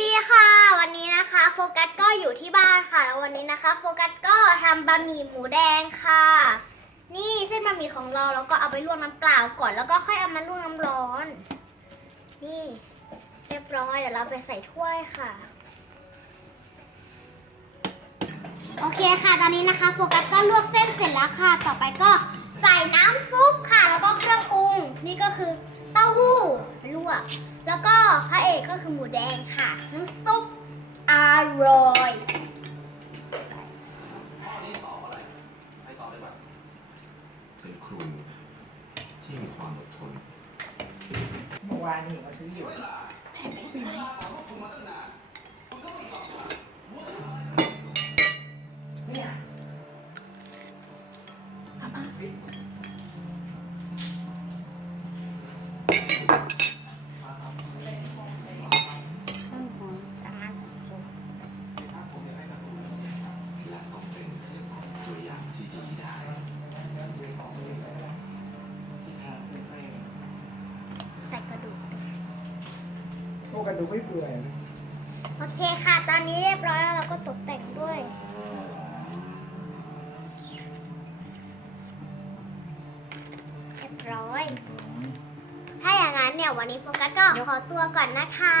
ดีค่ะ วันนี้นะคะโฟกัสก็อยู่ที่บ้านค่ะแล้ววันนี้นะคะโฟกัสก็ทำบะหมี่หมูแดงค่ะ นี่เส้นบะหมี่ของเราเราก็เอาไปลวกน้ำเปล่าก่อนแล้วก็ค่อยเอามาลวกน้ำร้อน นี่เรียบร้อยเดี๋ยวเราไปใส่ถ้วยค่ะ โอเคค่ะ ตอนนี้นะคะโฟกัสก็ลวกเส้นเสร็จแล้วค่ะ ต่อไปก็ใส่น้ำซุปค่ะ แล้วก็เครื่องปรุงนี่ก็คือเต้าหู้ ลวก แล้วก็พระเอกก็คือหมูแดงค่ะ น้ำซุปอร่อยเป็นครูที่มีความอดทนเมื่อวานนี่มาซื้ออยู่เนี่ย วกกระดูกไม่เปื่อยโอเคค่ะ ตอนนี้เรียบร้อยแล้วเราก็ตกแต่งด้วยเรียบร้อย ถ้าอย่างนั้นเนี่ยวันนี้โฟกัสก็ขอตัวก่อนนะคะ